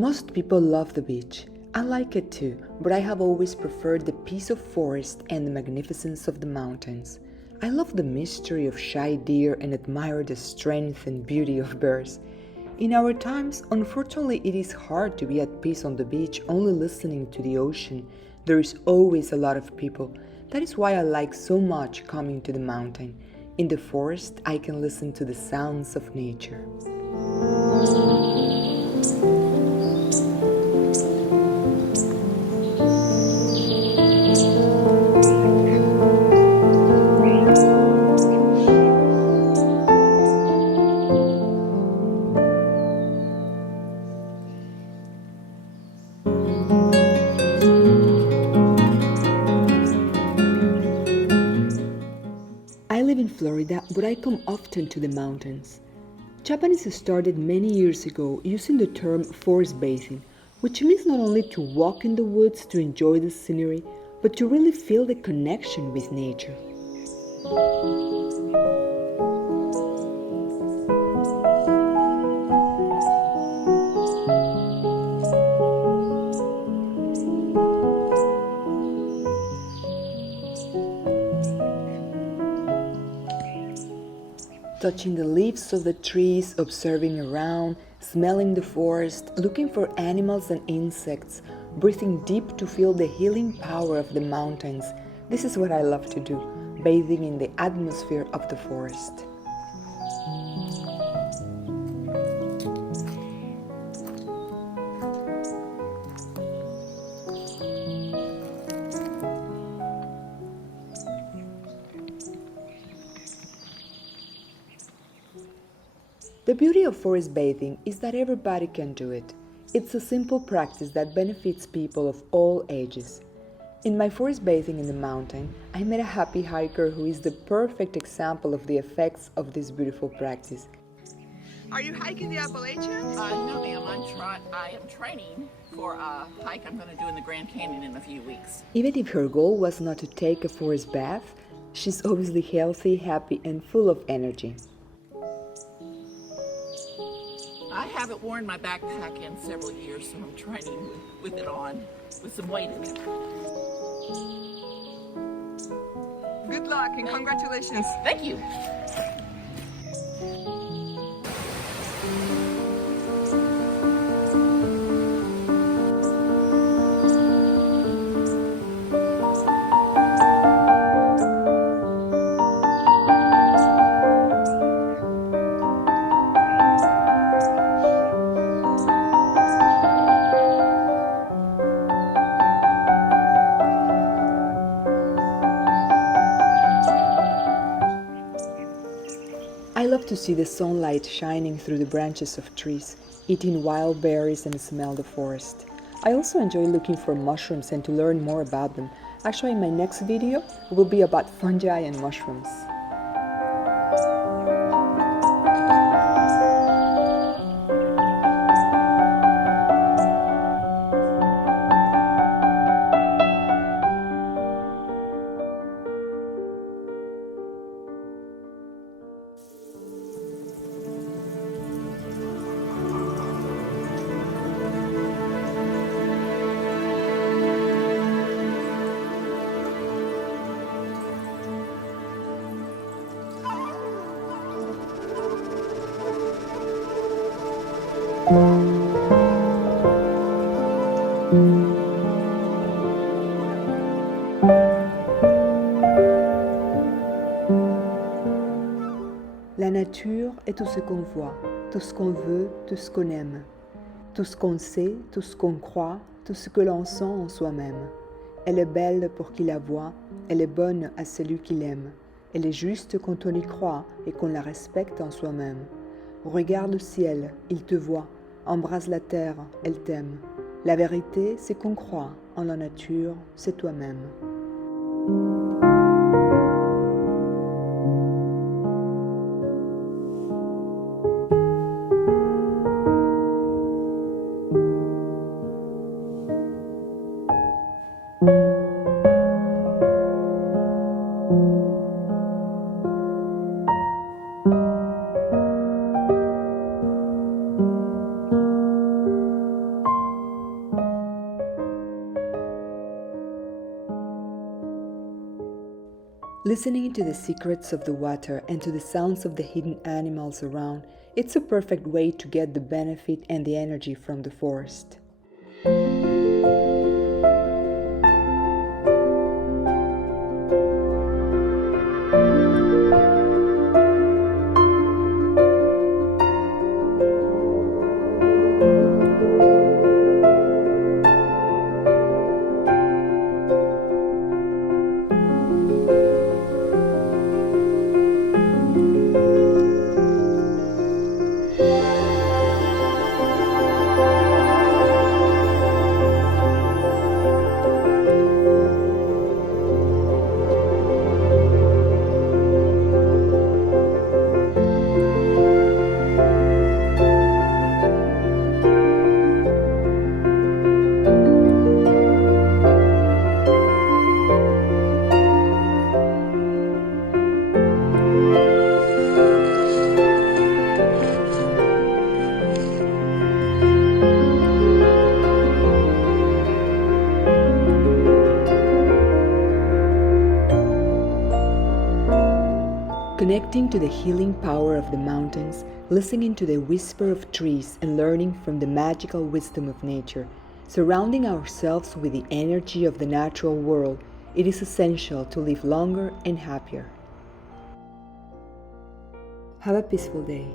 Most people love the beach. I like it too, but I have always preferred the peace of forest and the magnificence of the mountains. I love the mystery of shy deer and admire the strength and beauty of bears. In our times, unfortunately, it is hard to be at peace on the beach only listening to the ocean. There is always a lot of people. That is why I like so much coming to the mountain. In the forest, I can listen to the sounds of nature. I live in Florida, but I come often to the mountains. Japanese started many years ago using the term forest bathing, which means not only to walk in the woods to enjoy the scenery, but to really feel the connection with nature. Touching the leaves of the trees, observing around, smelling the forest, looking for animals and insects, breathing deep to feel the healing power of the mountains. This is what I love to do, bathing in the atmosphere of the forest. The beauty of forest bathing is that everybody can do it. It's a simple practice that benefits people of all ages. In my forest bathing in the mountain, I met a happy hiker who is the perfect example of the effects of this beautiful practice. Are you hiking the Appalachians? No, ma'am. I am training for a hike I'm going to do in the Grand Canyon in a few weeks. Even if her goal was not to take a forest bath, she's obviously healthy, happy, and full of energy. I haven't worn my backpack in several years, so I'm training with it on, with some weight in it. Good luck and congratulations. Thank you. I love to see the sunlight shining through the branches of trees, eating wild berries and smell the forest. I also enjoy looking for mushrooms and to learn more about them. Actually, my next video will be about fungi and mushrooms. La nature est tout ce qu'on voit, tout ce qu'on veut, tout ce qu'on aime, tout ce qu'on sait, tout ce qu'on croit, tout ce que l'on sent en soi-même. Elle est belle pour qui la voit, elle est bonne à celui qui l'aime. Elle est juste quand on y croit et qu'on la respecte en soi-même. Regarde le ciel, il te voit. Embrasse la terre, elle t'aime. La vérité, c'est qu'on croit en la nature, c'est toi-même. Listening to the secrets of the water and to the sounds of the hidden animals around, it's a perfect way to get the benefit and the energy from the forest. Connecting to the healing power of the mountains, listening to the whisper of trees, and learning from the magical wisdom of nature, surrounding ourselves with the energy of the natural world, it is essential to live longer and happier. Have a peaceful day.